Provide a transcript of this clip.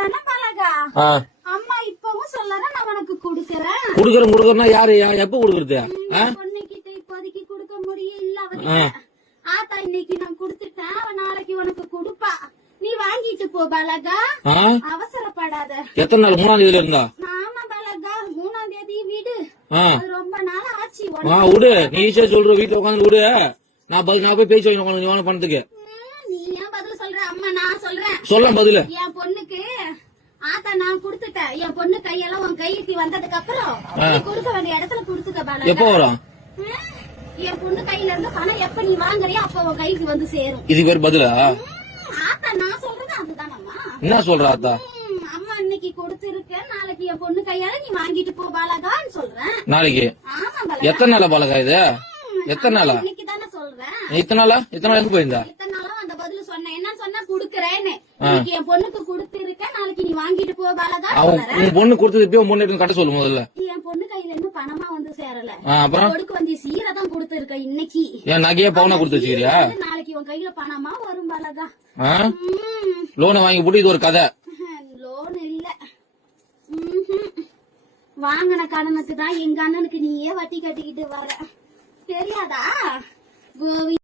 தானே பழகா. அம்மா இப்பவும் சொல்லறேன் நான் உனக்கு குடுக்கறேன். குடுக்கறேன்னா யாரு எப்ப குடுக்கறது? பொண்ணுகிட்ட இப்போதைக்கு குடுக்க முடியும் இல்ல அவகிட்ட. ஆத்தா இன்னைக்கு நான் குடுத்துட்டேன், அவ நாளைக்கு உனக்கு குடுப்பா. நீ வாங்கிட்டு போ பலகா, அவசரப்படாத. எத்தனை நாள்? 3ஆம் தேதியில இருந்தா? ஆமா பலகா, 3ஆம் தேதி வீடு. ரொம்ப நாள் ஆச்சு. விடு, நீ ஈஸியா சொல்ற, வீட்டுல உட்காந்து விடு. நான் போய் பேச்சு வாங்கி பணத்துக்கு. நீ ஏன் பதில் சொல்ற? அம்மா நான் சொல்றேன். சொல்ல பதில. என் பொண்ணுக்கு ஆத்தா நான் குடுத்துட்டேன். என் பொண்ணு கையெல்லாம் உன் கைக்கு வந்ததுக்கு அப்புறம் கொடுக்க வேண்டிய இடத்துல குடுத்துக்க பலகா. எப்ப வரும்? என் பொண்ணு கையில இருந்து பணம் எப்ப நீ வாங்குறியோ அப்ப உன் கைக்கு வந்து சேரும். இதுக்கு பேர் பதிலா? ஆத்தா நான் சொல்றது அதுதானம்மா. என்ன சொல்ற ஆத்தா? அம்மா இன்னைக்கு கொடுத்திருக்கேன், நாளைக்கு என் பொண்ணு கையால நீ வாங்கிட்டு போ பாலகான்னு சொல்றேன். நாளைக்கு? எத்தனை நாளா பாலகா இது? எத்தனை நாளா? இன்னைக்கு தானே சொல்றேன். இத்தனை நாளா எங்க போயிருந்தா? இத்தனை நாளும் அந்த பதில் சொன்னேன். என்ன சொன்னா குடுக்கறேன்னு. இன்னைக்கு என் பொண்ணுக்கு கொடுத்திருக்கேன், நாளைக்கு நீ வாங்கிட்டு போ பாலகா. உன் பொண்ணு கொடுத்தது இப்ப உன் பொண்ணு எடுத்து கட்ட சொல்லு முதல்ல. என் பொண்ணு கையில இருந்து பணமா வந்து சேரல. அப்புறம் கொடுக்க வந்து சீரதான் கொடுத்திருக்கேன் இன்னைக்கு. என் நகையே பவுனா கொடுத்து வச்சுக்கிறியா? நாளைக்கு உன் கையில பணமா வரும் பாலகா. லோனை வாங்கி போட்டு இது ஒரு கதை. லோன் இல்ல, வாங்கின கடனுக்கு தான் எங்க அண்ணனுக்கு நீயே வட்டி கட்டிக்கிட்டு வர. தெரியாதா? கோவி